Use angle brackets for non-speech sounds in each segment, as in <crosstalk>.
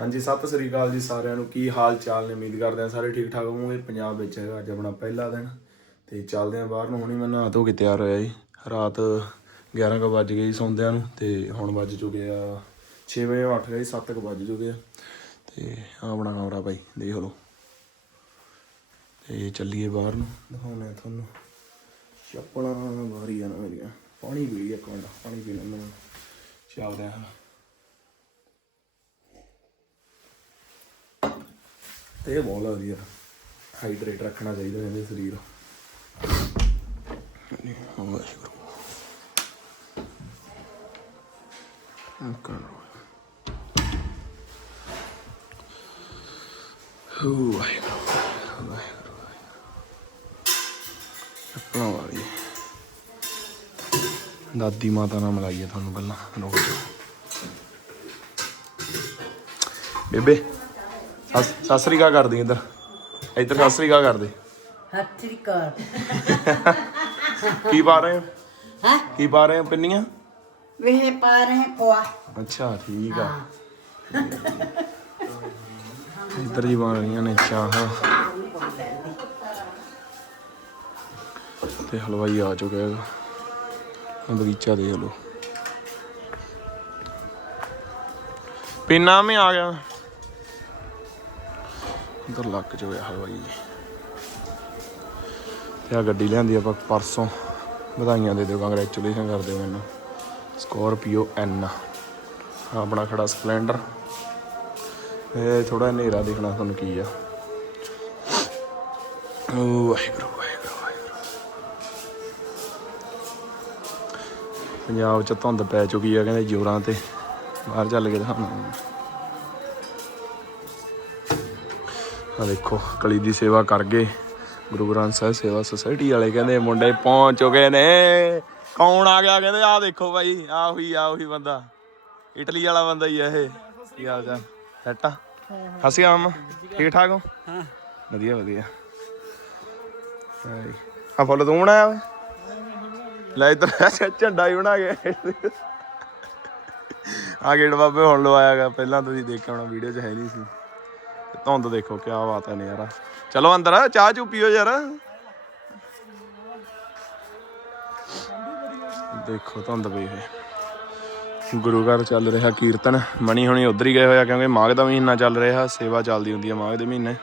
ਹਾਂਜੀ, ਸਤਿ ਸ੍ਰੀ ਅਕਾਲ ਜੀ ਸਾਰਿਆਂ ਨੂੰ। ਕੀ ਹਾਲ ਚਾਲ ਨੇ? ਉਮੀਦ ਕਰਦੇ ਹਾਂ ਸਾਰੇ ਠੀਕ ਠਾਕ ਹੋਵੋਗੇ। ਪੰਜਾਬ ਵਿੱਚ ਹੈਗਾ ਅੱਜ ਆਪਣਾ ਪਹਿਲਾ ਦਿਨ ਤੇ ਚੱਲਦੇ ਆਂ ਬਾਹਰ ਨੂੰ। ਹੁਣੀ ਮੈਂ ਨਹਾ ਧੋ ਕੇ ਤਿਆਰ ਹੋਇਆ ਜੀ। ਰਾਤ 11 ਕੁ ਵੱਜ ਗਏ ਜੀ ਸੌਂਦਿਆਂ ਨੂੰ ਤੇ ਹੁਣ ਵੱਜ ਚੁੱਕੇ ਆ 6 ਵਜੇ ਉੱਠ ਗਏ 7 ਕੁ ਵੱਜ ਚੁੱਕੇ ਆ। ਤੇ ਆਹ ਆਪਣਾ ਕਮਰਾ ਭਾਈ, ਦੇਖ ਲਓ। ਤੇ ਚੱਲੀਏ ਬਾਹਰ ਨੂੰ। ਦਿਖਾਉਂਦੇ ਆ ਤੁਹਾਨੂੰ। ਚੱਪਲਾਂ ਬਾਹਰੀ ਆ ਨਾ ਮੇਰੀਆਂ। ਪਾਣੀ ਪੀ ਲਈ ਇੱਕ ਮਿੰਟ, ਪਾਣੀ ਪੀ ਲੈਂਦਾ ਮੈਂ ਚੱਲਦੇ ਆ ਤੇ ਇਹ ਬਹੁਤ ਵਧੀਆ ਹਾਈਡਰੇਟ ਰੱਖਣਾ ਚਾਹੀਦਾ ਇਹਦੇ ਸਰੀਰ। ਵਾਹਿਗੁਰੂ ਅੰਕਲ ਹੂ ਵਾਹਿਗੁਰੂ ਵਾਹਿਗੁਰੂ ਆਪਣਾ ਵਾਲੀ ਦਾਦੀ ਮਾਤਾ ਨਾਲ ਮਿਲਾਈਏ ਤੁਹਾਨੂੰ ਪਹਿਲਾਂ ਰੁਕ ਬੇਬੇ। ਸਤਿ ਸਤਿ ਸ੍ਰੀ ਅਕਾਲ ਕਰਦੀ ਇੱਧਰ। ਇੱਧਰ ਸਤਿ ਸ੍ਰੀ ਅਕਾਲ ਕਰਦੇ। ਹੱਥਰੀ ਕਰ ਕੀ ਪਾ ਰਹੇ ਹੋ? ਹੈ? ਕੀ ਪਾ ਰਹੇ ਹੋ ਪਿੰਨੀਆਂ? ਵੇ ਪਾ ਰਹੇ ਕੋਆ ਅੱਛਾ ਠੀਕ ਆ। ਇੱਧਰ ਹੀ ਬਣ ਰਹੀਆਂ ਨੇ ਚਾਹ। ਤੇ ਹਲਵਾਈ ਆ ਚੁੱਕਾ ਹੈਗਾ ਇਹ ਬਗੀਚਾ ਦੇਖ ਲਓ। ਪਿੰਨਾ ਮੈਂ ਆ ਗਿਆ। ਇੱਧਰ ਲੱਕ ਚ ਹੋਇਆ ਹਲਵਾਈ ਤੇ ਆ ਗੱਡੀ ਲਿਆਂਦੀ ਆਪਾਂ ਪਰਸੋਂ। ਵਧਾਈਆਂ ਦੇ ਦਿਓ ਕੰਗ੍ਰੈਚੁਲੇਸ਼ਨ ਕਰ ਦਿਓ ਮੈਨੂੰ। ਸਕੋਰਪੀਓ ਐਨ ਆਪਣਾ ਖੜਾ ਸਪਲੈਂਡਰ ਇਹ ਥੋੜਾ ਹਨੇਰਾ ਦਿਖਣਾ ਤੁਹਾਨੂੰ ਕੀ ਆ। ਓ ਵਾਹਿਗੁਰੂ ਵਾਹਿਗੁਰੂ ਵਾਹਿਗੁਰੂ। ਪੰਜਾਬ ਚ ਧੁੰਦ ਪੈ ਚੁੱਕੀ ਆ, ਕਹਿੰਦੇ ਜੋਰਾਂ ਤੇ ਬਾਹਰ ਚੱਲ ਕੇ ਦਿਖਾਉਣਾ। ਆ ਦੇਖੋ ਕਲੀ ਦੀ ਸੇਵਾ ਕਰ ਗਏ ਗੁਰੂ ਗ੍ਰੰਥ ਸਾਹਿਬ ਸੇਵਾ ਸੁਸਾਇਟੀ ਵਾਲੇ ਕਹਿੰਦੇ ਮੁੰਡੇ ਪਹੁੰਚ ਚੁੱਕੇ ਨੇ। ਕੌਣ ਆ ਗਿਆ? ਕਹਿੰਦੇ ਆ ਦੇਖੋ ਭਾਈ ਆ ਉਹੀ ਆ ਉਹੀ ਬੰਦਾ। ਇਟਲੀ ਵਾਲਾ ਬੰਦਾ ਹੀ ਆ ਇਹ। ਕੀ ਹਾਲ ਚਾਲ? ਸੈਟ ਆ? ਹਸੀ ਆਮ ਠੀਕ ਠਾਕ ਹੋ? ਹਾਂ। ਵਧੀਆ ਵਧੀਆ। ਆ ਫੁੱਲ ਤੂੰ ਬਣਾਇਆ ਓਏ? ਲੈ ਇੱਧਰ ਝੰਡਾ ਹੀ ਬਣਾ ਕੇ। ਆ ਗੇਟ ਬਾਬੇ ਹੁਣ ਲਵਾਇਆਗਾ ਪਹਿਲਾਂ ਤੁਸੀਂ ਦੇਖਿਆ ਹੋਣਾ ਵੀਡੀਓ 'ਚ ਹੈ ਨਹੀਂ ਸੀ। ਧੁੰਦ ਦੇਖੋ ਕੀ ਬਾਤ ਹੈ ਨਜ਼ਾਰਾ। ਚਲੋ ਅੰਦਰ ਚਾਹ ਚੂ ਪੀਓ ਯਾਰ। ਦੇਖੋ ਧੁੰਦ ਪਈ ਹੋਈ ਗੁਰੂ ਘਰ ਚੱਲ ਰਿਹਾ ਕੀਰਤਨ। ਮਣੀ ਹੁਣੀ ਉਧਰ ਹੀ ਗਏ ਹੋਇਆ, ਕਿਉਂਕਿ ਮਾਘ ਦਾ ਮਹੀਨਾ ਚੱਲ ਰਿਹਾ, ਸੇਵਾ ਚੱਲਦੀ ਹੁੰਦੀ ਹੈ ਮਾਘ ਦੇ ਮਹੀਨੇ।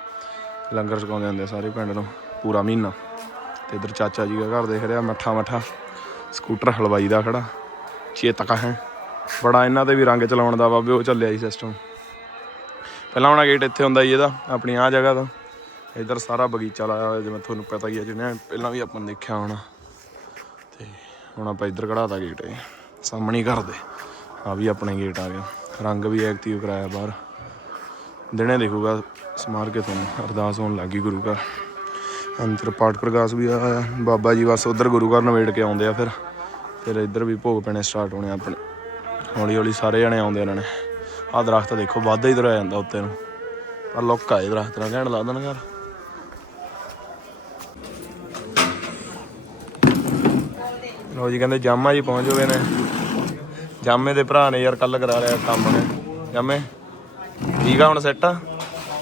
ਲੰਗਰ ਛਕਾਉਂਦੇ ਹੁੰਦੇ ਆ ਸਾਰੇ ਪਿੰਡ ਨੂੰ, ਪੂਰਾ ਮਹੀਨਾ। ਤੇ ਇਧਰ ਚਾਚਾ ਜੀ ਦਾ ਘਰ ਦੇਖ ਰਿਹਾ, ਮੱਠਾ ਮੱਠਾ। ਸਕੂਟਰ ਹਲਵਾਈ ਦਾ ਖੜਾ। ਚੇਤਕ ਹੈ। ਬੜਾ ਇਹਨਾਂ ਤੇ ਵੀ ਰੰਗ ਚਲਾਉਣ ਦਾ ਬਾਬੇ ਉਹ ਚੱਲਿਆ ਜੀ ਸਿਸਟਮ ਪਹਿਲਾਂ ਹੋਣਾ ਗੇਟ ਇੱਥੇ ਹੁੰਦਾ ਜੀ ਇਹਦਾ, ਆਪਣੀ ਆ ਜਗ੍ਹਾ ਦਾ। ਇਧਰ ਸਾਰਾ ਬਗੀਚਾ ਲਾਇਆ ਹੋਇਆ ਜਿਵੇਂ ਤੁਹਾਨੂੰ ਪਤਾ ਹੀ ਹੈ, ਜਿਹਨੇ ਪਹਿਲਾਂ ਵੀ ਆਪਾਂ ਨੇ ਦੇਖਿਆ ਹੋਣਾ। ਤੇ ਹੁਣ ਆਪਾਂ ਇੱਧਰ ਕਢਾਤਾ ਗੇਟ ਇਹ, ਸਾਹਮਣੇ ਘਰ ਦੇ। ਆ ਵੀ ਆਪਣੇ ਗੇਟ ਆ ਗਿਆ। ਰੰਗ ਵੀ ਐਕਟਿਵ ਕਰਾਇਆ ਬਾਹਰ। ਦਿਨੇ ਦੇਖੂਗਾ ਸਮਾਰ ਕੇ ਤੁਹਾਨੂੰ, ਅਰਦਾਸ ਹੋਣ ਲੱਗੀ ਗੁਰੂ ਘਰ। ਅੰਦਰ ਪਾਠ ਪ੍ਰਕਾਸ਼ ਵੀ ਆਇਆ ਬਾਬਾ ਜੀ ਬਸ ਉਧਰ ਗੁਰੂ ਘਰ ਨਵੇੜ ਕੇ ਆਉਂਦੇ ਆ ਫਿਰ। ਫਿਰ ਇੱਧਰ ਵੀ ਭੋਗ ਪੈਣੇ ਸਟਾਰਟ ਹੋਣੇ ਆਪਣੇ। ਹੌਲੀ ਹੌਲੀ ਸਾਰੇ ਜਣੇ ਆਉਂਦੇ ਇਹਨਾਂ ਨੇ। ਆਹ ਦਰਖਤ ਦੇਖੋ ਵੱਧਦਾ ਹੀ ਤੁਰਿਆ ਜਾਂਦਾ ਉੱਤੇ ਨੂੰ। ਪਰ ਲੁੱਕ ਆ ਇਹ ਦਰਖਤ ਨਾਲ ਘੈਂਟ ਲੱਗਦਾ ਨਾ ਘਰ ਲੋ ਜੀ ਕਹਿੰਦੇ ਜਾਮਾ ਜੀ ਪਹੁੰਚ ਗਏ ਨੇ। ਜਾਮੇ ਦੇ ਭਰਾ ਨੇ ਯਾਰ ਕੱਲ ਕਰਾ ਲਿਆ ਕੰਮ ਨੇ। ਜਾਮੇ ਠੀਕ ਆ ਹੁਣ ਸੈੱਟ ਆ?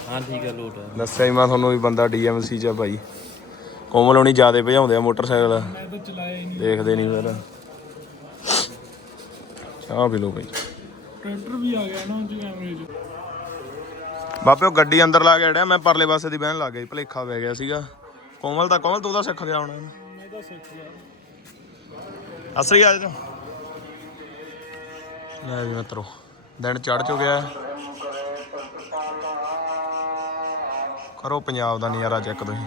ਹਾਂ ਠੀਕ ਹੈ ਲੋਟ ਦੱਸਿਆ ਹੀ ਮੈਂ ਤੁਹਾਨੂੰ ਵੀ ਬੰਦਾ ਡੀਐਮਸੀ ਚ ਆ ਭਾਈ। ਕੋਮਲ ਹੋਣੀ ਜਿਆਦੇ ਭਜਾਉਂਦੇ ਆ ਮੋਟਰਸਾਈਕਲ। ਮੈਂ ਤਾਂ ਚਲਾਇਆ ਹੀ ਨਹੀਂ। ਦੇਖਦੇ ਨਹੀਂ ਫਿਰ। ਚਾਹ ਪੀ ਲਓ ਭਾਈ। ਟਰੈਕਟਰ ਵੀ ਆ ਗਿਆ ਨਾ ਉਹ ਚ ਕੈਮਰੇ ਚ ਬਾਪੇ ਉਹ ਗੱਡੀ ਅੰਦਰ ਲਾ ਕੇ ਅੜਿਆ ਮੈਂ ਪਰਲੇ ਪਾਸੇ ਦੀ ਬਹਿਣ ਲੱਗ ਗਈ ਭਲੇਖਾ ਪੈ ਗਿਆ ਸੀਗਾ। ਕੋਮਲ ਤਾਂ ਕੋਮਲ ਤੂੰ ਤਾਂ ਸਿੱਖ ਗਿਆ ਹੋਣਾ। ਮੈਂ ਤਾਂ ਸਿੱਖ ਲਿਆ ਅਸਰੀ ਆ ਜਾ। ਲੈ ਜੀ ਮਿੱਤਰੋ ਦਿਨ ਚੜ ਚੁੱਕਿਆ। ਕਰੋ ਪੰਜਾਬ ਦਾ ਨਜ਼ਾਰਾ ਚੈੱਕ ਤੁਸੀਂ।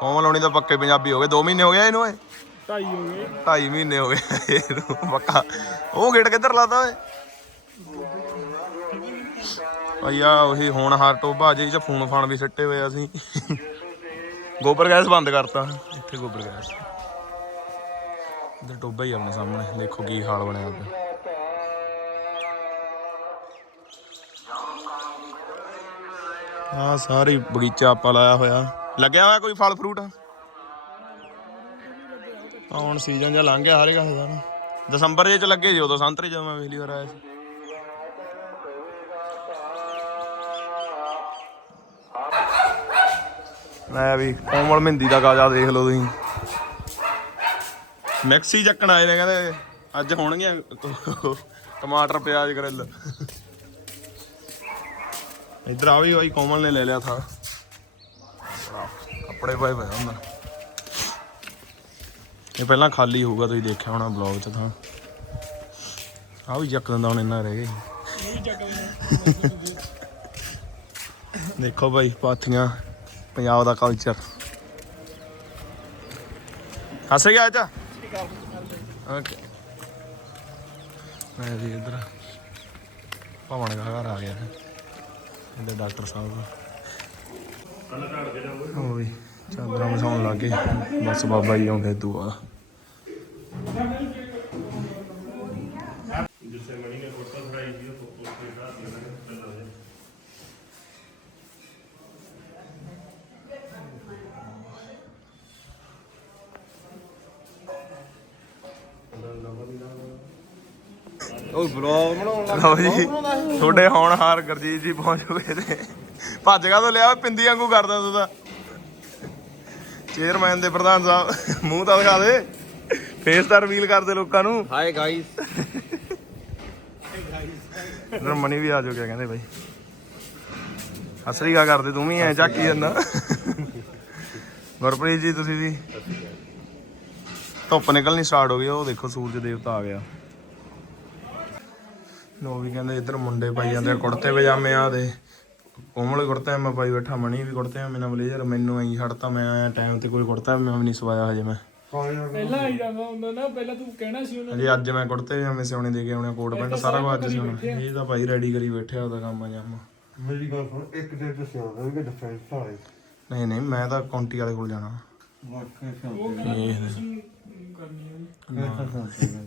ਕੋਮਲ ਹੋਣੀ ਤਾਂ ਪੱਕੇ ਪੰਜਾਬੀ ਹੋ ਗਏ 2 ਮਹੀਨੇ ਹੋ ਗਏ ਇਹਨੂੰ ਓਏ ਢਾਈ ਹੋ ਗਏ। 2.5 ਮਹੀਨੇ ਹੋ ਗਏ <laughs> ਇਹਨੂੰ, ਪੱਕਾ। ਉਹ ਗੇਟ ਕਿੱਧਰ ਲਾਦਾ ਓਏ? ਭਾਈ ਉਹੀ ਹੁਣ ਹਰ ਟੋਬਾ ਜੇ ਚ ਫੋਨ ਫਾਨ ਵੀ ਸਿੱਟੇ ਹੋਏ ਆ ਅਸੀਂ। ਗੋਬਰ ਗੈਸ ਬੰਦ ਕਰਤਾ। ਇੱਥੇ ਗੋਬਰ ਗੈਸ। ਇੱਧਰ ਟੋਬਾ ਹੀ ਆ ਆਪਣੇ ਸਾਹਮਣੇ। ਦੇਖੋ ਕੀ ਹਾਲ ਬਣਿਆ ਪਿਆ ਆ ਸਾਰੀ ਬਗੀਚਾ ਆਪਾਂ ਲਾਇਆ ਹੋਇਆ। ਲੱਗਿਆ ਹੋਇਆ ਕੋਈ ਫਲ ਫਰੂਟ? ਆ ਸੀਜ਼ਨ ਜਾਂ ਲੰਘ ਗਿਆ ਹਰ ਇੱਕ ਦਾ ਦਸੰਬਰ ਜੇ ਚ ਲੱਗੇ ਜੀ ਉਦੋਂ ਸੰਤਰੇ ਜਦੋਂ ਮੈਂ ਪਹਿਲੀ ਵਾਰ ਆਇਆ ਸੀ। ਮੈਂ ਵੀ ਕੋਮਲ ਮਹਿੰਦੀ ਦਾ ਗਾਜਾ ਦੇਖ ਲਓ ਤੁਸੀਂ। ਮਿਕਸੀ ਚੱਕਣ ਆਏ ਨੇ ਕਹਿੰਦੇ ਅੱਜ ਹੋਣਗੇ ਟਮਾਟਰ ਪਿਆਜ਼ ਗ੍ਰਿਲ। ਇਧਰ ਆ ਵੀ ਬਾਈ ਕੋਮਲ ਨੇ ਲੈ ਲਿਆ ਥਾ। ਕੱਪੜੇ ਪਾਏ ਪਏ ਹੁੰਦਾ ਇਹ ਪਹਿਲਾਂ ਖਾਲੀ ਹੋਊਗਾ, ਤੁਸੀਂ ਦੇਖਿਆ ਹੋਣਾ ਬਲੌਗ 'ਚ ਤਾਂ। ਆ ਵੀ ਚੱਕ ਦਿੰਦਾ ਹੁਣ ਇੰਨਾ ਰਹਿ ਗਏ। ਦੇਖੋ ਭਾਈ ਪਾਥੀਆਂ, ਪੰਜਾਬ ਦਾ ਕਲਚਰ ਹੱਸ ਗਿਆ ਆਜਾ ਓਕੇ। ਮੈਂ ਵੀ ਇਧਰ ਭਵਨ ਦਾ ਘਰ ਆ ਗਿਆ। ਇਹਦੇ ਡਾਕਟਰ ਸਾਹਿਬ। ਉਹ ਵੀ ਚਾਦਰਾਂ ਮਸਾਉਣ ਲੱਗੇ ਬਸ ਬਾਬਾ ਜੀ ਆਉਂਦੇ ਦੁਆ। ਬਲੌਗ ਬਣਾਉਣ ਲਓ ਜੀ ਤੁਹਾਡੇ ਹੋਣਹਾਰ ਗੁਰਜੀਤ ਜੀ ਪਹੁੰਚ ਗਏ ਤੇ ਭੱਜ ਗਾ ਤੋਂ ਲਿਆ ਪਿੰਦੀ ਵਾਂਗੂ ਕਰਦਾ ਤੂੰ ਤਾਂ। ਚੇਅਰਮੈਨ ਦੇ ਪ੍ਰਧਾਨ ਸਾਹਿਬ ਮੂੰਹ ਤਾਂ ਦਿਖਾ ਦੇ। ਫੇਸ ਤਾਂ ਰਿਵੀਲ ਕਰਦੇ ਲੋਕਾਂ ਨੂੰ। ਹਾਈ ਗਾਇਸ ਇਧਰ ਮਣੀ ਵੀ ਆ ਚੁੱਕਿਆ ਕਹਿੰਦੇ ਬਾਈ। ਅਸਰੀ ਕਾ ਕਰਦੇ ਤੂੰ ਵੀ ਐ ਚੱਕੀ ਜਾਂਦਾ। ਗੁਰਪ੍ਰੀਤ ਜੀ ਤੁਸੀਂ ਵੀ? ਧੁੱਪ ਨਿਕਲਣੀ ਸਟਾਰਟ ਹੋ ਗਈ ਉਹ ਦੇਖੋ ਸੂਰਜ ਦੇਵਤਾ ਆ ਗਿਆ। ਲੋ ਵੀ ਕਹਿੰਦੇ ਇੱਧਰ ਮੁੰਡੇ ਪਾਈ ਜਾਂਦੇ ਆ ਕੁੜਤੇ ਪਜਾਮੇ ਆ ਦੇ। ਕੋਮਲ ਕੁੜਤਾ ਮੈਂ ਪਾਈ ਬੈਠਾ ਮਣੀ ਵੀ ਕੁੜਤੇ ਆ ਮੇਰਾ ਬਲੇਜ਼ਰ ਮੈਨੂੰ ਐਂ ਛੱਡਤਾ ਮੈਂ ਆਇਆ ਟਾਈਮ ਤੇ ਕੋਈ ਕੁੜਤਾ ਮੈਂ ਵੀ ਨਹੀਂ ਸਵਾਇਆ ਹਜੇ ਮੈਂ। ਪਹਿਲਾਂ ਆਈ ਜਾਂਦਾ ਹੁੰਦਾ ਨਾ ਪਹਿਲਾਂ ਤੂੰ ਕਹਿਣਾ ਸੀ ਉਹਨਾਂ ਹਜੇ ਅੱਜ ਮੈਂ ਕੁੜਤੇ ਪਜਾਮੇ ਸਿਉਣੇ ਦੇ ਕੇ ਆਉਣੇ ਕੋਟ ਪੈਂਟ ਸਾਰਾ ਕੁਝ ਅੱਜ ਸਿਉਣਾ। ਇਹ ਤਾਂ ਭਾਈ ਰੈਡੀ ਕਰੀ ਬੈਠਿਆ ਉਹਦਾ ਕੰਮ ਆ ਜਾਮਾ। ਮੇਰੀ ਗੱਲ ਸੁਣ ਇੱਕ ਦਿਨ ਤੇ ਸਿਆਣਾ ਕਿ ਡਿਫੈਂਸ ਵਾਲੇ। ਨਹੀਂ ਨਹੀਂ ਮੈਂ ਤਾਂ ਕਾਉਂਟੀ ਵਾਲੇ ਕੋਲ ਜਾਣਾ। ਵਾਕਿਆ ਕਹਿੰਦਾ ਇਹ ਕਰਨੀ ਹੈ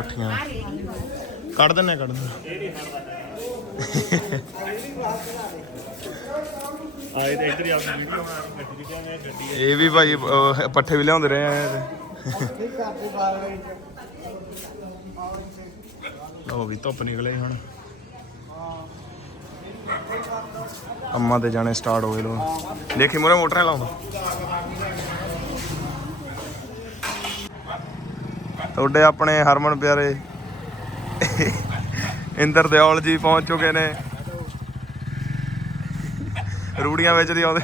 ਪੱਠੀਆਂ ਕੱਢ ਦਿੰਨੇ ਕੱਢ ਦਿੰਨੇ। ਆਏ ਤੇ ਇੱਧਰ ਹੀ ਆਪਣੀ ਵੀਡੀਓ ਬਣਾ ਕੇ ਗੱਡੀ ਦੀ ਕਹਿੰਦੇ ਗੱਡੀ ਇਹ ਵੀ ਭਾਈ ਅਹ, ਪੱਠੇ ਵੀ ਲਿਆਉਂਦੇ ਰਹੇ ਆ ਲੋ ਵੀ ਧੁੱਪ ਨਿਕਲੇ ਹੁਣ। ਅੰਮਾ ਤੇ ਜਾਣੇ ਸਟਾਰਟ ਹੋ ਗਏ ਲੋ। ਦੇਖੀ ਮੋਰੇ ਮੋਟਰਾਂ ਲਾਉਂਦਾ। ਤੁਹਾਡੇ ਆਪਣੇ ਹਰਮਨ ਪਿਆਰੇ ਇੰਦਰ ਦਿਓਲ ਜੀ ਪਹੁੰਚ ਚੁੱਕੇ ਨੇ। ਰੂੜੀਆਂ ਵਿੱਚ ਆਉਂਦੇ।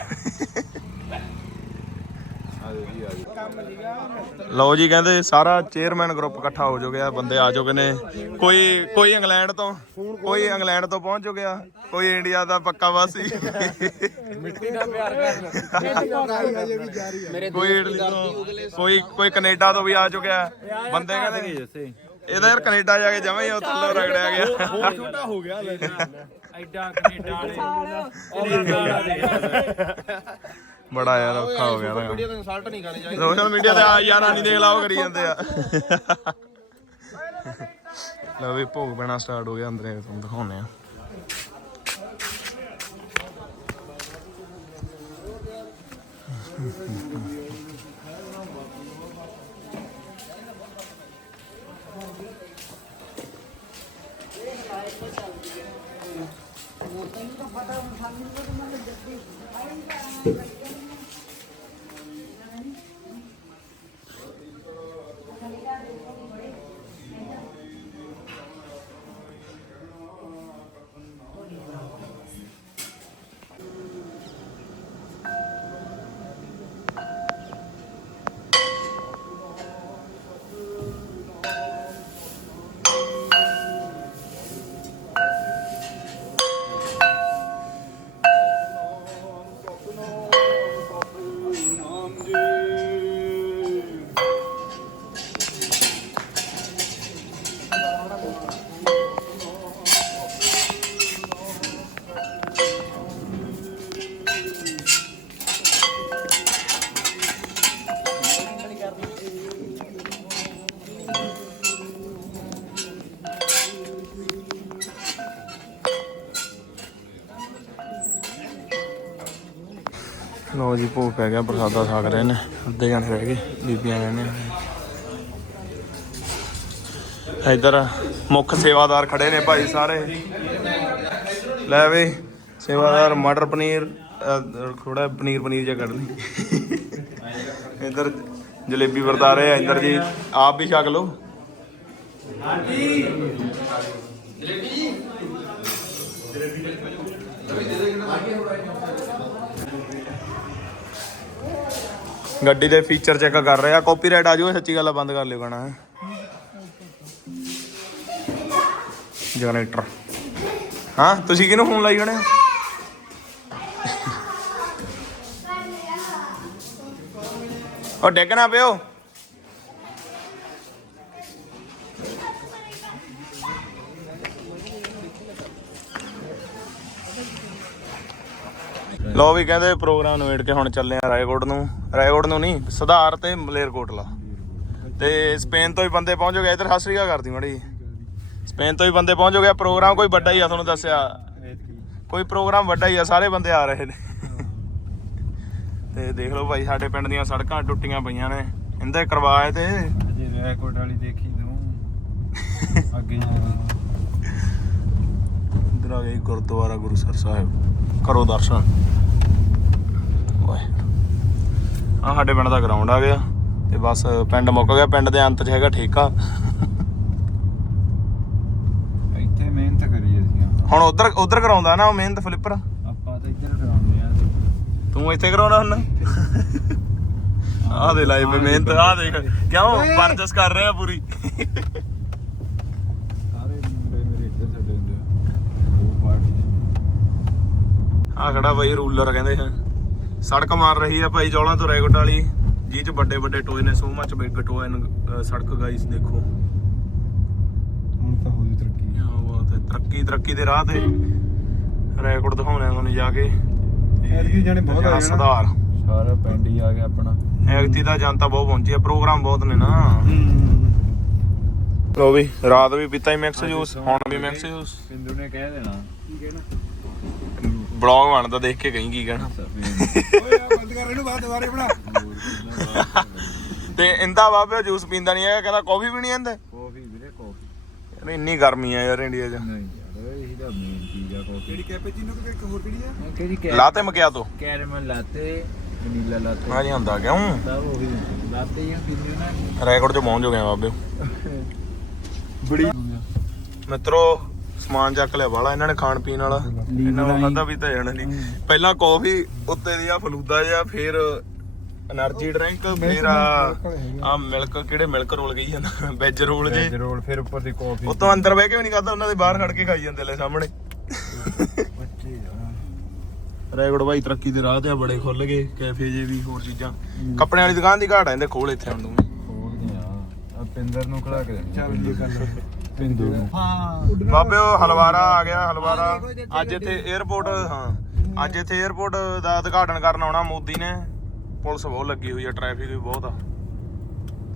ਲਓ ਜੀ ਕਹਿੰਦੇ ਸਾਰਾ ਚੇਅਰਮੈਨ ਗਰੁੱਪ ਇਕੱਠਾ ਹੋ ਚੁੱਕਿਆ ਬੰਦੇ ਆ ਚੁੱਕੇ ਨੇ। ਕੋਈ ਕੋਈ ਇੰਗਲੈਂਡ ਤੋਂ ਕੋਈ ਇੰਗਲੈਂਡ ਤੋਂ ਪਹੁੰਚ ਚੁੱਕਿਆ ਕੋਈ ਇੰਡੀਆ ਦਾ ਪੱਕਾ ਵਾਸੀ। ਕੋਈ ਇਟਲੀ ਤੋਂ ਕੋਈ ਕੋਈ ਕੈਨੇਡਾ ਤੋਂ ਵੀ ਆ ਚੁੱਕਿਆ ਬੰਦੇ ਕਹਿੰਦੇ ਇਹਦਾ ਯਾਰ ਕੈਨੇਡਾ ਜਾ ਕੇ ਜਮਾਂ ਹੀ ਉਹ ਥੱਲੇ ਰਗੜਿਆ ਗਿਆ ਛੋਟਾ ਹੋ ਗਿਆ। ਲੈ ਐਡਾ ਕੈਨੇਡਾ ਵਾਲੇ। ਕੈਨੇਡਾ ਵਾਲੇ। <laughs> ਬੜਾ ਯਾਰ ਔਖਾ ਹੋ ਗਿਆ ਨਾ ਵੀਡੀਓ ਤੇ ਇਨਸਲਟ ਨਹੀਂ ਕਰਨੀ ਚਾਹੀਦੀ। ਸੋਸ਼ਲ ਮੀਡੀਆ ਤੇ ਆ ਯਾਰ ਆਣੀ ਦੇਖ ਲਾਓ ਕਰੀ ਜਾਂਦੇ ਆ। ਲਓ ਵੀ ਭੋਗ ਪੈਣਾ ਸਟਾਰਟ ਹੋ ਗਿਆ ਅੰਦਰੇ ਤੁਹਾਨੂੰ ਦਿਖਾਉਨੇ ਆ। ਲੋ ਜੀ, ਭੋਗ ਪੈ ਗਿਆ, ਪ੍ਰਸਾਦਾ ਸਾਗ ਰਹੇ ਨੇ। ਅੱਧੇ ਜਣੇ ਰਹਿ ਗਏ, ਬੀਬੀਆਂ ਨੇ। ਇਧਰ ਮੁੱਖ ਸੇਵਾਦਾਰ ਖੜੇ ਨੇ ਭਾਈ ਸਾਰੇ। ਲੈ ਵੇ, ਸੇਵਾਦਾਰ ਮਟਰ ਪਨੀਰ ਥੋੜਾ ਪਨੀਰ ਪਨੀਰ ਜਿਹਾ ਕੱਢ ਲਈ। ਇਧਰ ਜਲੇਬੀ ਵਰਤਾ ਰਹੇ ਆ, ਇੰਦਰ ਜੀ, ਆਪ ਵੀ ਛਕ ਲਓ। ਗੱਡੀ ਦੇ ਫੀਚਰ ਚੈੱਕ ਕਰ ਰਹੇ। ਆ ਕਾਪੀਰਾਈਟ ਆ ਜਾਊਗਾ ਸੱਚੀ ਗੱਲ ਆ, ਬੰਦ ਕਰ ਲਿਓ ਗਾਣਾ ਜਨਰੇਟਰ ਹਾਂ, ਤੁਸੀਂ ਕਿਹਨੂੰ ਫੋਨ ਲਾਈ ਖੜੇ ਉਹ ਡਿੱਗ ਨਾ ਪਿਓ। ਲੋ ਵੀ ਕਹਿੰਦੇ ਪ੍ਰੋਗਰਾਮ ਨਵੇੜ ਕੇ ਹੁਣ ਚੱਲੇ ਆ ਰਾਏਕੋਟ ਨੂੰ। ਰਾਏਕੋਟ ਨੂੰ ਨਹੀਂ ਸੁਧਾਰ ਤੇ ਮਲੇਰਕੋਟਲਾ। ਤੇ ਸਪੇਨ ਤੋਂ ਹੀ ਬੰਦੇ ਪਹੁੰਚ ਗਏ। ਇਧਰ ਹਸਰੀਆ ਕਰਦੀ ਮੜੀ ਸਪੇਨ ਤੋਂ ਹੀ ਬੰਦੇ ਪਹੁੰਚ ਗਏ। ਪ੍ਰੋਗਰਾਮ ਕੋਈ ਵੱਡਾ ਹੀ ਆ ਤੁਹਾਨੂੰ ਦੱਸਿਆ। ਕੋਈ ਪ੍ਰੋਗਰਾਮ ਵੱਡਾ ਹੀ ਆ ਸਾਰੇ ਬੰਦੇ ਆ ਰਹੇ ਨੇ। ਤੇ ਦੇਖ ਲਓ ਭਾਈ ਸਾਡੇ ਪਿੰਡ ਦੀਆਂ ਸੜਕਾਂ ਟੁੱਟੀਆਂ ਪਈਆਂ ਨੇ। ਇੰਦੇ ਕਰਵਾਏ ਤੇ। ਜੇ ਰੈਕੋਰਡ ਵਾਲੀ ਦੇਖੀ ਤੂੰ ਅੱਗੇ ਜਾ ਇੱਧਰ ਆ ਗਈ ਗੁਰਦੁਆਰਾ ਗੁਰੂਸਰ ਸਾਹਿਬ। ਕਰੋ ਦਰਸ਼ਨ ਓਏ ਆ ਸਾਡੇ ਪਿੰਡ ਦਾ ਗਰਾਊਂਡ ਆ ਗਿਆ ਤੇ ਬਸ ਪਿੰਡ ਮੁੱਕ ਗਿਆ ਪਿੰਡ ਦੇ ਅੰਤ 'ਚ ਹੈਗਾ ਠੇਕਾ। ਇੱਥੇ ਮਿਹਨਤ ਕਰੀ ਅਸੀਂ ਹੁਣ ਉਧਰ ਉਧਰ ਕਰਾਉਂਦਾ ਨਾ ਉਹ ਮਿਹਨਤ ਫਲਿੱਪਰ ਆਪਾਂ ਤਾਂ ਇੱਧਰ ਕਰਾਉਂਦੇ ਆ। ਤੂੰ ਇੱਥੇ ਕਰਾਉਣਾ ਹੁਣ? ਆਹ ਦੇ ਲਾਈ ਪਈ ਮਿਹਨਤ ਆਹ ਦੇਖ। ਕਿਉਂ? ਪਰਚਸ ਕਰ ਰਿਹਾ ਪੂਰੀ। ਆ। ਆ ਖੜਾ ਬਾਈ ਰੂਲਰ ਕਹਿੰਦੇ ਹੈ ਸੜਕ ਮਾਰ ਰਹੀ ਆ ਭਾਈ ਚੌਲਾਂ ਤੋਂ ਰੈਗਟ ਵਾਲੀ ਜੀ ਚ ਵੱਡੇ ਵੱਡੇ ਟੋਏ ਨੇ ਸੋ ਮੱਚ ਬਿਗ ਟੋਏ ਨੇ ਸੜਕ ਗਾਈਸ ਦੇਖੋ। ਹੁਣ ਤਾਂ ਹੋ ਜੂ ਤਰੱਕੀ। ਕਿਆ ਬਾਤ ਹੈ ਤਰੱਕੀ ਤਰੱਕੀ ਦੇ ਰਾਹ ਤੇ ਰੈਕੋਰਡ ਦਿਖਾਉਣੇ ਤੁਹਾਨੂੰ ਜਾ ਕੇ। ਐਤਕੀ ਜਾਣੇ ਬਹੁਤ ਆ ਜਾਣਾ। ਸੁਧਾਰ ਸਾਰਾ ਪਿੰਡ ਹੀ ਆ ਗਿਆ ਆਪਣਾ। ਐਗਤੀ ਦਾ ਜਨਤਾ ਬਹੁਤ ਪਹੁੰਚੀ ਆ ਪ੍ਰੋਗਰਾਮ ਬਹੁਤ ਨੇ ਨਾ। ਲੋ ਵੀ ਰਾਤ ਵੀ ਪੀਤਾ ਹੀ ਮਿਕਸ ਜੂਸ ਹੁਣ ਵੀ ਮਿਕਸ ਜੂਸ ਪਿੰਦੂ ਨੇ ਕਹਿ ਦੇਣਾ। ਕੀ ਕਹਿਣਾ? ਬਲੌਗ ਬਣਦਾ ਦੇਖ ਕੇ ਕਹੀਂ ਕੀ ਕਹਿਣਾ। ਓਏ ਆ ਬੰਦ ਕਰ ਇਹਨੂੰ ਬਾਅਦ ਦੁਬਾਰੇ ਬਣਾ। ਤੇ ਇੰਦਾ ਬਾਬੇ ਜੂਸ ਪੀਂਦਾ ਨਹੀਂ ਹੈਗਾ ਕਹਿੰਦਾ ਕਾਫੀ ਵੀ ਨਹੀਂ ਆਂਦੇ ਕਾਫੀ ਵੀਰੇ ਕਾਫੀ। ਯਾਰ ਇੰਨੀ ਗਰਮੀ ਆ ਯਾਰ ਇੰਡੀਆ 'ਚ। ਨਹੀਂ ਯਾਰ ਇਹੀ ਤਾਂ ਮੇਨ ਚੀਜ਼ ਆ ਕਾਫੀ। ਕਿਹੜੀ ਕੈਪੇਚੀਨੋ ਕਿ ਇੱਕ ਹੋਰ ਕਿਹੜੀ ਆ? ਕਿਹੜੀ ਲਾਤੇ ਮਕਿਆ ਤੋ? ਕੈਰਮਲ ਲਾਤੇ ਵਨੀਲਾ ਲਾਤੇ। ਹਾਂ ਜੀ ਹੁੰਦਾ ਕਿਉਂ? ਸਭ ਉਹੀ ਲਾਤੇ ਜਾਂ ਪੀਂਦੇ ਹੋ ਨਾ। ਰੈਕੋਰਡ 'ਚ ਪਹੁੰਚ ਗਏ ਬਾਬੇ। ਬੜੀ <laughs> ਮਿੱਤਰੋ ਸਮਾਨ ਚੱਕ ਲਿਆ ਵਾਲਾ ਇਹਨਾਂ ਨੇ ਖਾਣ ਪੀਣ ਵਾਲਾ। ਇਹਨਾਂ ਨੂੰ ਖਾਦਾ ਵੀ ਤਾਂ ਜਾਣਾ ਨਹੀਂ। ਪਹਿਲਾਂ ਕਾਫੀ ਉੱਤੇ ਦੀ ਆ ਫਲੂਦਾ ਜਿਹਾ ਫਿਰ એનર્ਜੀ ਡਰਿੰਕ ਫਿਰ ਆ ਮਿਲਕ ਕਿਹੜੇ ਮਿਲਕ ਰੋਲ ਗਈ ਜਾਂਦਾ? ਵੈਜ ਰੋਲ ਜੇ। ਰੋਲ ਫਿਰ ਉੱਪਰ ਦੀ ਕਾਫੀ। ਉਤੋਂ ਅੰਦਰ ਬਹਿ ਕੇ ਵੀ ਨਹੀਂ ਖਾਦਾ ਉਹਨਾਂ ਦੇ ਬਾਹਰ ਖੜ ਕੇ ਖਾਈ ਜਾਂਦੇ ਲੈ ਸਾਹਮਣੇ। ਰੈਗੋੜ ਭਾਈ ਤਰੱਕੀ ਦੇ ਰਾਹ ਤੇ ਆ ਬੜੇ ਖੁੱਲ ਗਏ ਕੈਫੇ ਜੇ ਵੀ ਹੋਰ ਚੀਜ਼ਾਂ। ਕੱਪੜਿਆਂ ਵਾਲੀ ਦੁਕਾਨ ਦੀ ਘਾਟ ਆ ਇਹਦੇ ਕੋਲ ਇੱਥੇ ਹੁਣ ਨੂੰ ਪਿੰਦਰ ਨੂੰ ਖੜਾ ਕੇ ਚੱਲ ਜੀ ਕਰ ਪਿੰਦੂ ਨੂੰ। ਬਾਬੇ ਉਹ ਹਲਵਾਰਾ ਆ ਗਿਆ ਹਲਵਾਰਾ। ਅੱਜ ਇੱਥੇ 에어ਪੋਰਟ ਹਾਂ। ਅੱਜ ਇੱਥੇ 에어ਪੋਰਟ ਦਾ ਉਦਘਾਟਨ ਕਰਨ ਆਉਣਾ ਮੋਦੀ ਨੇ। ਪੁਲਿਸ ਬਹੁਤ ਲੱਗੀ ਹੋਈ ਆ ਟ੍ਰੈਫਿਕ ਵੀ ਬਹੁਤ ਆ।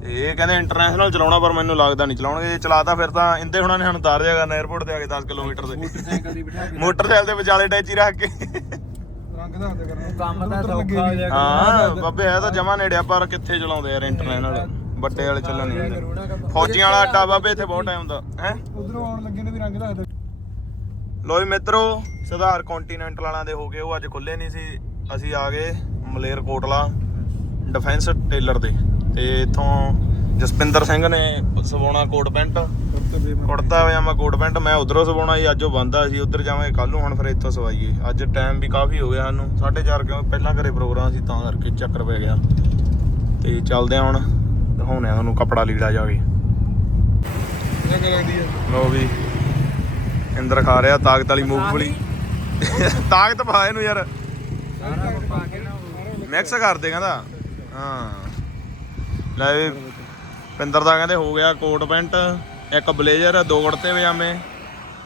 ਇਹ ਕਹਿੰਦੇ ਇੰਟਰਨੈਸ਼ਨਲ ਚਲਾਉਣਾ ਪਰ ਮੈਨੂੰ ਲੱਗਦਾ ਨਹੀਂ ਚਲਾਉਣਗੇ। ਜੇ ਚਲਾਤਾ ਫਿਰ ਤਾਂ ਇੰਦੇ ਹੁਣਾਂ ਨੇ ਸਾਨੂੰ ਤਾਰ ਦਿਆ ਕਰਨਾ 에어ਪੋਰਟ ਤੇ ਆ ਕੇ 10 ਕਿਲੋਮੀਟਰ ਦੇ ਮੋਟਰਸਾਈਕਲ ਦੀ ਦੇ ਵਿਚਾਲੇ ਟੈਚੀ ਰੱਖ ਕੇ। ਰੰਗ ਦਾ ਹੱਥ ਕਰਨਾ। ਕੰਮ ਤਾਂ ਸੌਖਾ ਹੋ ਜਾਏਗਾ। ਹਾਂ ਬਾਬੇ ਇਹ ਤਾਂ ਜਮਾ ਨੇੜਿਆ ਪਰ ਕਿੱਥੇ ਚਲਾਉਂਦੇ ਯਾਰ ਇੰਟਰਨੈਸ਼ਨਲ ਵੱਡੇ ਵਾਲੇ ਚੱਲਣ ਨਹੀਂ ਦਿੰਦੇ। ਫੌਜੀਆਂ ਵਾਲਾ ਅੱਡਾ ਬਾਬੇ ਇੱਥੇ ਬਹੁਤ ਟਾਈਮ ਦਾ ਹੈ? ਉਧਰੋਂ ਆਉਣ ਲੱਗੇ ਨੇ ਵੀ ਰੰਗ ਦਾ ਹੱਥ ਲੋ ਜੀ ਮਿੱਤਰੋ ਸੁਧਾਰ ਕੰਟੀਨੈਂਟਲ ਵਾਲਿਆਂ ਦੇ ਹੋ ਗਏ। ਉਹ ਅੱਜ ਖੁੱਲੇ ਨਹੀਂ ਸੀ। ਅਸੀਂ ਆ ਗਏ ਮਲੇਰ ਕੋਟਲਾ ਡਿਫੈਂਸ ਟੇਲਰ ਦੇ। ਤੇ ਇਥੋਂ ਜਸਪਿੰਦਰ ਸਿੰਘ ਨੇ ਸਵਾਉਣਾ ਕੋਟ ਪੈਂਟ। ਕੁੜਤਾ ਪਜਾਮਾ ਕੋਟ ਪੈਂਟ ਮੈਂ ਉਧਰੋਂ ਸਵਾਉਣਾ ਸੀ। ਅੱਜ ਉਹ ਬੰਦਾ ਸੀ ਉਧਰ ਜਾਵਾਂਗੇ ਕੱਲ ਨੂੰ ਹੁਣ ਫਿਰ ਇੱਥੋਂ ਸਵਾਈਏ। ਅੱਜ ਟਾਈਮ ਵੀ ਕਾਫੀ ਹੋ ਗਿਆ ਸਾਨੂੰ। 4:30 ਕਿਉਂ ਪਹਿਲਾਂ ਘਰੇ ਪ੍ਰੋਗਰਾਮ ਸੀ ਤਾਂ ਕਰਕੇ ਚੱਕਰ ਪੈ ਗਿਆ। ਤੇ ਚੱਲਦੇ ਆ ਹੁਣ। ਦਿਖਾਉਣੇ ਆ ਤੁਹਾਨੂੰ ਕੱਪੜਾ ਲੀੜਾ ਜਾ ਕੇ ਲੋ ਵੀ, ਇੰਦਰ ਖਾ ਰਿਹਾ ਤਾਕਤ ਵਾਲੀ ਮੂੰਗਫਲੀ ਤਾਕਤ ਪਾ ਇਹਨੂੰ ਯਾਰ। ਮਿਕਸ ਕਰ ਦੇ ਕਹਿੰਦਾ। ਹਾਂ। ਲੈ ਵੀ, ਪਿੰਦਰ ਦਾ ਕਹਿੰਦੇ ਹੋ ਗਿਆ ਕੋਟ ਪੈਂਟ, ਇੱਕ ਬਲੇਜ਼ਰ, ਦੋ ਕੁੜਤੇ ਪਜਾਮੇ।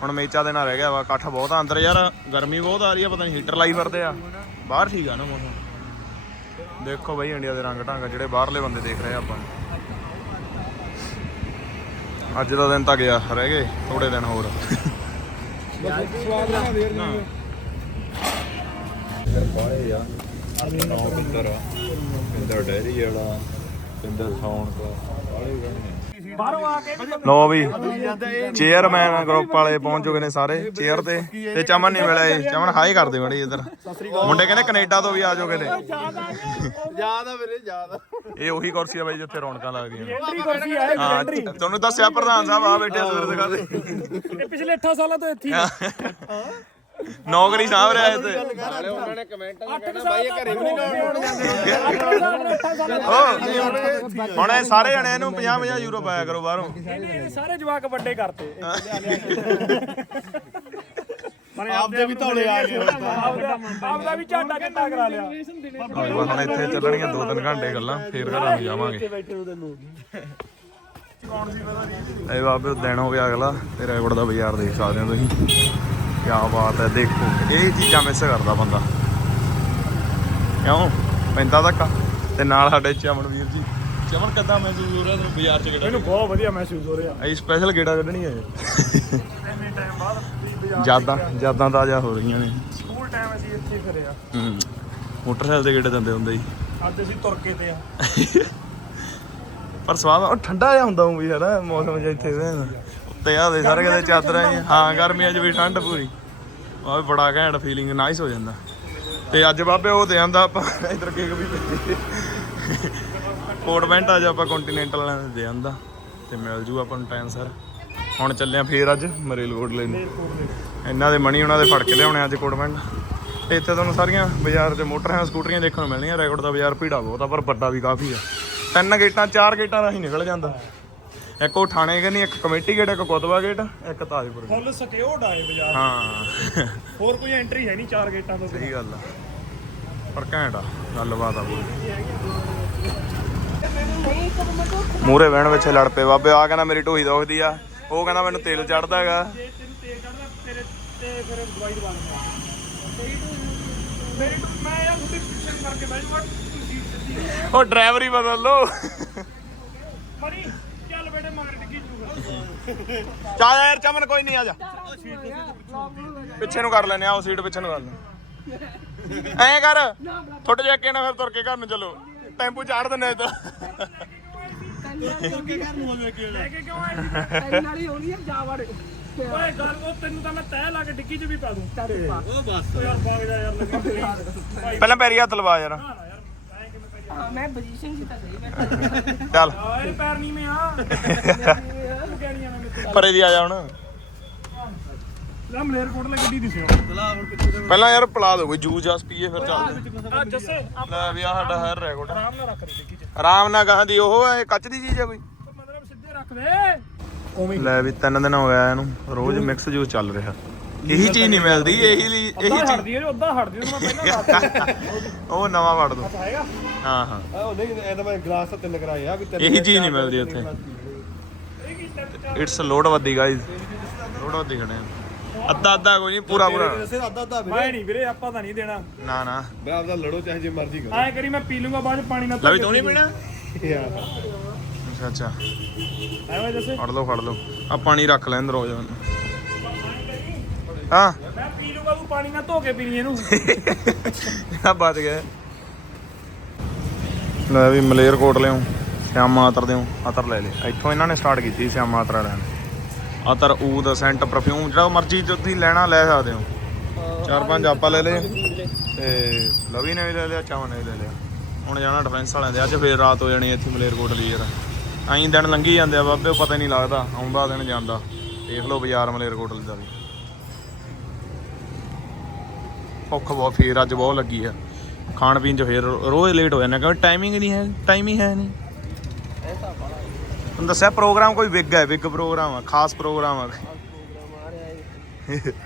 ਹੁਣ ਮੇਚਾ ਦੇ ਨਾਲ ਰਹਿ ਗਿਆ ਵਾ, ਇਕੱਠ ਬਹੁਤ ਆ ਅੰਦਰ ਯਾਰ, ਗਰਮੀ ਬਹੁਤ ਆ ਰਹੀ ਆ, ਪਤਾ ਨਹੀਂ ਹੀਟਰ ਲਾਈ ਫਿਰਦੇ ਆ। ਬਾਹਰ ਠੀਕ ਆ ਨਾ ਮੌਸਮ। ਦੇਖੋ ਬਈ ਇੰਡੀਆ ਦੇ ਰੰਗ ਢੰਗ ਜਿਹੜੇ ਬਾਹਰਲੇ ਬੰਦੇ ਦੇਖ ਰਹੇ ਆ ਆਪਾਂ। ਅੱਜ ਦਾ ਦਿਨ ਤਾਂ ਗਿਆ, ਰਹਿ ਗਏ ਥੋੜੇ ਦਿਨ ਹੋਰ ਸਵਾਦ ਬਣਾ ਦੇ ਨਾ। ਯਾਰ ਬਾਲੇ ਆ ਨੌ ਪਿੰਦਰ ਆ, ਪਿੰਦਰ ਡੈਰੀ ਵਾਲਾ, ਪਿੰਦਰ ਸੌਣ ਦਾ ਲੋ ਵੀ ਚੇਅਰਮੈਨ ਗਰੁੱਪ ਵਾਲੇ ਪਹੁੰਚ ਚੁੱਕੇ ਨੇ ਸਾਰੇ ਚੇਅਰ ਤੇ। ਤੇ ਚਮਨ ਨਹੀਂ ਮਿਲਿਆ ਇਹ ਚਮਨ ਹਾਈ ਕਰਦੇ ਬੜੀ ਇੱਧਰ। ਮੁੰਡੇ ਕਹਿੰਦੇ ਕੈਨੇਡਾ ਤੋਂ ਵੀ ਆ ਚੁੱਕੇ ਨੇ। ਆ ਵੀਰੇ ਆ। ਇਹ ਉਹੀ ਕੁਰਸੀ ਆ ਬਾਈ ਜਿੱਥੇ ਰੌਣਕਾਂ ਲੱਗਦੀਆਂ। ਨੇ। ਐਂਟਰੀ ਕੁਰਸੀ ਆ ਹਾਂ ਤੁਹਾਨੂੰ ਦੱਸਿਆ ਪ੍ਰਧਾਨ ਸਾਹਿਬ ਆ ਬੈਠੇ ਸੂਰਤ ਕਰਦੇ ਇਹ ਪਿਛਲੇ 8 ਸਾਲਾਂ ਤੋਂ ਇੱਥੇ ਹੀ। ਨੌਕਰੀ ਸਾਂਭ ਰਿਹਾ ਇਹ ਤੇ ਨਾਲੇ ਉਹਨਾਂ ਨੇ ਕਮੈਂਟਾਂ 'ਚ ਕਹਿਣਾ ਬਾਈ ਇਹ ਘਰੇ ਵੀ ਨਹੀਂ ਲਾਉਣ ਓ, ਹੁਣ। ਇਹ ਸਾਰੇ ਜਣੇ ਇਹਨੂੰ 50 50 ਯੂਰੋ ਪਾਇਆ ਕਰੋ ਬਾਹਰੋਂ। ਇਹਨੇ ਸਾਰੇ ਜਵਾਕ ਵੱਡੇ ਕਰਤੇ। ਆਪਦੇ ਵੀ ਧੌਲੇ ਆ ਗਏ। ਆਪਦਾ ਵੀ ਝਾਟਾ ਚੱਟਾ ਕਰਾ ਲਿਆ। ਹਾਂ, ਬਸ ਹੁਣ ਇੱਥੇ ਚੱਲਣਗੀਆਂ 2-3 ਘੰਟੇ ਗੱਲਾਂ ਫੇਰ ਘਰਾਂ ਨੂੰ ਜਾਵਾਂਗੇ। ਇਹ ਬਾਬੇ ਦਿਨ ਹੋ ਗਿਆ ਅਗਲਾ ਤੇ ਰੈਗੜ ਦਾ ਬਾਜ਼ਾਰ ਦੇਖ ਸਕਦੇ ਹੋ ਤੁਸੀਂ। ਕੀ ਬਾਤ ਹੈ ਦੇਖੋ ਇਹ ਚੀਜ਼ਾਂ ਮਿਸ ਕਰਦਾ ਬੰਦਾ। ਕਿਉਂ? ਪੈਂਦਾ ਤੱਕ ਤੇ ਨਾਲ ਸਾਡੇ ਚਮਨ ਵੀਰ ਜੀ। ਚਮਨ ਕਿੱਦਾਂ ਮਹਿਸੂਸ ਹੋ ਰਿਹਾ ਤੁਹਾਨੂੰ ਬਾਜ਼ਾਰ ਚ ਕਿਹੜਾ ਮੈਨੂੰ ਬਹੁਤ ਵਧੀਆ ਮਹਿਸੂਸ ਹੋ ਰਿਹਾ। ਅਸੀਂ ਸਪੈਸ਼ਲ ਗੇੜਾ ਕੱਢਣੀ ਹੈ ਇੰਨੇ ਟਾਈਮ ਬਾਅਦ ਬਾਜ਼ਾਰ ਯਾਦਾਂ ਯਾਦਾਂ ਤਾਜ਼ਾ ਹੋ ਰਹੀਆਂ ਨੇ। ਸਕੂਲ ਟਾਈਮ ਅਸੀਂ ਇੱਥੇ ਫਿਰੇ ਆ। ਹੂੰ। ਮੋਟਰਸਾਈਕਲ ਤੇ ਗੇੜੇ ਦਿੰਦੇ ਹੁੰਦੇ ਸੀ। ਅੱਜ ਅਸੀਂ ਤੁਰ ਕੇ ਤੇ ਆ। ਪਰ ਸਵਾਦ ਉਹ ਠੰਡਾ ਜਿਹਾ ਹੁੰਦਾ ਉਹ ਵੀ ਯਾਰ ਮੌਸਮ ਜਿਹਾ ਇੱਥੇ ਦੇ ਉੱਤੇ ਆ ਦੇ ਸਾਰੇ ਕਿਤੇ ਚਾਦਰਾਂ ਹੀ ਹਾਂ ਗਰਮੀਆਂ 'ਚ ਵੀ ਠੰਡ ਪੂਰੀ। ਆ ਬੜਾ ਘੈਂਟ ਫੀਲਿੰਗ ਨਾਈਸ ਹੋ ਜਾਂਦਾ। ਤੇ ਅੱਜ ਬਾਬੇ ਉਹ ਦੇ ਆਂਦਾ ਆਪਾਂ ਇਧਰ ਕੇਕ ਵੀ ਕੋਟ ਪੈਂਟ ਅੱਜ ਆਪਾਂ ਕੰਟੀਨੈਂਟਲ ਵਾਲਿਆਂ ਦੇ ਦੇ ਆਂਦਾ। ਤੇ ਮਿਲ ਜੂ ਆਪਾਂ ਨੂੰ ਟਾਈਮ ਸਰ। ਹੁਣ ਚੱਲੇ ਆ ਫੇਰ ਅੱਜ ਮਰੇਲ ਕੋਟ ਲੈਣ। ਇਹਨਾਂ ਦੇ ਮਣੀ ਉਹਨਾਂ ਦੇ ਫੜ ਕੇ ਲਿਆਉਣੇ ਅੱਜ ਕੋਟ ਪੈਂਟ ਤੇ ਇੱਥੇ ਤੁਹਾਨੂੰ ਸਾਰੀਆਂ ਬਾਜ਼ਾਰ 'ਚ ਮੋਟਰਾਂ ਸਕੂਟਰੀਆਂ ਦੇਖਣ ਨੂੰ ਮਿਲਣੀਆਂ। ਰੈਕੋਰਡ ਦਾ ਬਾਜ਼ਾਰ ਭੀੜਾ ਬਹੁਤ ਆ ਪਰ ਵੱਡਾ ਵੀ ਕਾਫੀ ਆ। ਤਿੰਨ ਗੇਟਾਂ ਚਾਰ ਗੇਟਾਂ ਰਾਹੀਂ ਨਿਕਲ ਜਾਂਦਾ। ਇੱਕ ਉਹ ਥਾਣੇ ਕਨੀ ਇੱਕ ਕਮੇਟੀ ਗੇਟ ਇੱਕ ਕੋਤਵਾ ਗੇਟ ਇੱਕ ਤਾਜਪੁਰ ਫੁੱਲ ਸਕਿਉਰਡ ਆਏ ਬਾਜ਼ਾਰ। ਹਾਂ। ਹੋਰ ਕੋਈ ਐਂਟਰੀ ਹੈ ਨਹੀਂ ਚਾਰ ਗੇਟਾਂ ਤੋਂ ਸਹੀ ਗੱਲ ਆ। ਪਰ ਘੈਂਟ ਆ ਗੱਲਬਾਤ ਆ ਪੂਰੀ। ਮੂਰੇ ਬਹਿਣ ਵਿੱਚ ਲੜ ਪਏ। ਬਾਬੇ ਆ ਕਹਿੰਦਾ ਮੇਰੀ ਢੋਈ ਦੁਖਦੀ ਆ। ਉਹ ਕਹਿੰਦਾ ਮੈਨੂੰ ਤੇਲ ਚੜਦਾ ਹੈਗਾ। ਜੇ ਤੈਨੂੰ ਤੇਲ ਚੜਦਾ ਤੇਰੇ ਤੇ ਫਿਰ ਦਵਾਈ ਦਵਾ ਲੈਂਦਾ ਮੇਰੀ ਮੈਂ ਯਾਰ ਉਹਦੀ ਪਿੱਛੇ ਕਰਕੇ ਬੈਠ ਜਾ ਤੂੰ ਸੀਟ ਸਿੱਧੀ। ਹੈ ਉਹ ਡਰਾਈਵਰ ਹੀ ਬਦਲ ਲੋ ਮਰੀ। ਬੇਟੇ ਮਗਰ ਡਿੱਗੀ ਜੂਗਾ। ਚਾ ਯਾਰ ਚਮਨ ਕੋਈ ਨਹੀਂ ਆ ਜਾ। ਪਿੱਛੇ ਨੂੰ ਕਰ ਲੈਨੇ ਆ ਉਹ ਸੀਟ ਪਿੱਛੇ ਨੂੰ ਕਰ ਲੈ ਐਂ ਕਰ ਥੋੜੇ ਜਿਹਾ ਅੱਗੇ ਨਾ ਫਿਰ ਤੁਰ ਕੇ ਘਰ ਨੂੰ ਚਲੋ। ਟੈਂਪੂ ਚਾੜ ਦਿੰਨੇ ਤਾਂ ਲੈ ਕੇ ਕਿਉਂ ਆਈ ਨਾਲੀ ਹੋਣੀ ਹੈ ਜਾ ਵੜ ਓਏ ਗੱਲ ਉਹ ਤੈਨੂੰ ਤਾਂ ਮੈਂ ਤਹਿ ਲਾ ਕੇ ਡਿੱਗੀ 'ਚ ਵੀ ਪਾ ਦੂੰ। ਉਹ ਬਸ। ਯਾਰ ਬਾਗ ਜਾ ਯਾਰ ਲੱਗਾ। ਭਾਈ ਪਹਿਲਾਂ ਪੈਰੀ ਹੱਥ ਲਵਾ ਯਾਰ। ਹਾਂ ਮੈਂ ਪੋਜੀਸ਼ਨ ਸੀ ਤਾਂ ਸਹੀ ਬੈਠਾ। ਚੱਲ। ਓਏ ਪੈਰ ਨਹੀਂ ਮੈਂ ਆ। ਗਾੜੀਆਂ ਨਾਲ ਮਿੱਤੇ ਪਰੇ ਦੀ ਆ ਜਾ ਹੁਣ। ਲਾ ਮਲੇਰ ਕੋਟ ਲੈ ਗੱਡੀ ਦਿਸਿਓ। ਪਹਿਲਾਂ ਯਾਰ ਪਲਾ ਦੋ ਕੋਈ ਜੂਸ ਜਾਸ ਪੀਏ ਫਿਰ ਚੱਲਦੇ ਆ। ਜੱਸੇ ਆ ਲੈ ਵੀ ਆ ਸਾਡਾ ਹੈਰ ਰੈਕੋਰਡ। ਆਰਾਮ ਨਾਲ ਰੱਖ ਦੇ ਡਿੱਗੀ 'ਚ। ਆਰਾਮ ਨਾਲ ਕਹਾਂ ਦੀ ਉਹ ਹੈ ਕੱਚ ਦੀ ਚੀਜ਼ ਹੈ ਕੋਈ? ਮਤਲਬ ਸਿੱਧੇ ਰੱਖ ਦੇ। ਉਵੇਂ ਲੈ ਵੀ ਤਿੰਨ ਦਿਨ ਹੋ ਗਿਆ ਇਹਨੂੰ ਰੋਜ਼ ਮਿਕਸ ਜੂਸ ਚੱਲ ਰਿਹਾ। ਇਹੀ ਚੀਜ਼ ਨਹੀਂ ਮਿਲਦੀ ਇਹੀ ਲਈ ਇਹੀ ਅੱਧਾ ਚੀਜ਼। ਹਟਦੀ ਹੈ ਉਦਾਂ ਹਟਦੀ ਹੈ ਮੈਂ ਪਹਿਲਾਂ ਦੱਸ <laughs> ਉਹ ਨਵਾਂ ਵੜ ਦੋ। ਹੈਗਾ? ਹਾਂ ਹਾਂ। ਉਹ ਨਹੀਂ ਇਹ ਤਾਂ ਮੈਂ ਗਲਾਸ ਤੇ ਤਿੰਨ ਕਰਾਏ ਵੀ ਇਹੀ ਚੀਜ਼ ਨਹੀਂ ਮਿਲਦੀ ਉੱਥੇ। ਇਟਸ ਲੋਡ ਵੱਦੀ ਗਾਇਜ਼ ਲੋਡ ਵੱਦੀ ਖੜੇ ਆ। ਅੱਧਾ? ਅੱਧਾ ਕੋਈ ਨਹੀਂ ਪੂਰਾ ਪੂਰਾ। ਦੱਸੇ ਅੱਧਾ ਅੱਧਾ ਮੈਂ ਨਹੀਂ ਵੀਰੇ ਆਪਾਂ ਤਾਂ ਨਹੀਂ ਦੇਣਾ। ਨਾ ਨਾ। ਮੈਂ ਆਪਦਾ ਲੜੋ ਚਾਹੇ ਜੇ ਮਰਜ਼ੀ ਕਰੋ। ਐਂ ਕਰੀ ਮੈਂ ਪੀ ਲੂੰਗਾ ਬਾਅਦ ਪਾਣੀ ਨਾਲ ਲੈ ਵੀ ਤੂੰ ਨਹੀਂ ਪੀਣਾ? ਯਾਰ। ਅੱਛਾ ਅੱਛਾ। ਐਵੇਂ ਜੱਸੇ ਫੜ ਲਓ ਫੜ ਲਓ। ਆ ਪਾਣੀ ਰੱਖ ਲੈ ਅੰਦਰ ਰੋਜ਼ ਹਾਂ। ਮੈਂ ਪੀ ਲੂੰਗਾ ਤੂੰ ਪਾਣੀ ਨਾਲ ਧੋ ਕੇ ਪੀਣੀ ਇਹਨੂੰ। ਆ ਬਚ ਗਿਆ ਲੈ ਵੀ ਮਲੇਰ ਕੋਟ ਲਿਓ ਸਿਆਮਾ ਅਤਰ ਦਿਓ ਅਤਰ ਲੈ ਲੈ। ਇੱਥੋਂ ਇਹਨਾਂ ਨੇ ਸਟਾਰਟ ਕੀਤੀ ਸਿਆਮਾ ਅਤਰ ਵਾਲਿਆਂ ਨੇ। ਅਤਰ ਊਦ ਸੈਂਟ ਪਰਫਿਊਮ ਜਿਹੜਾ ਮਰਜ਼ੀ ਤੁਸੀਂ ਲੈਣਾ ਲੈ ਸਕਦੇ ਹੋ। ਚਾਰ ਪੰਜ ਆਪਾਂ ਲੈ ਲਏ। ਤੇ ਲਵੀ ਨੇ ਵੀ ਲੈ ਲਿਆ ਚਾਵਨ ਨੇ ਵੀ ਲੈ ਲਿਆ। ਹੁਣ ਜਾਣਾ ਡਿਫੈਂਸ ਵਾਲਿਆਂ ਦੇ। ਅੱਜ ਫੇਰ ਰਾਤ ਹੋ ਜਾਣੀ ਇੱਥੇ ਮਲੇਰ ਕੋਟ ਲਈ ਯਾਰ। ਐਂ ਦਿਨ ਲੰਘੀ ਜਾਂਦੇ ਆ ਬਾਬੇ ਉਹ ਪਤਾ ਨਹੀਂ ਲੱਗਦਾ। ਆਉਂਦਾ ਦਿਨ ਜਾਂਦਾ। ਦੇਖ ਲਓ ਬਾਜ਼ਾਰ ਮਲੇਰ ਕੋਟ ਦਾ ਵੀ। ਭੁੱਖ ਬਹੁਤ ਫੇਰ ਅੱਜ ਬਹੁਤ ਲੱਗੀ ਆ। ਖਾਣ ਪੀਣ ਚ ਫੇਰ ਰੋਜ਼ ਲੇਟ ਹੋ ਜਾਂਦਾ ਕਿਉਂਕਿ ਟਾਈਮਿੰਗ ਨਹੀਂ ਹੈ ਟਾਈਮ ਹੀ ਹੈ ਨਹੀਂ। ਤੁਹਾਨੂੰ ਦੱਸਿਆ ਪ੍ਰੋਗਰਾਮ ਕੋਈ ਵਿਗ ਹੈ ਵਿਗ ਪ੍ਰੋਗਰਾਮ ਆ ਖਾਸ ਪ੍ਰੋਗਰਾਮ ਆ। <laughs>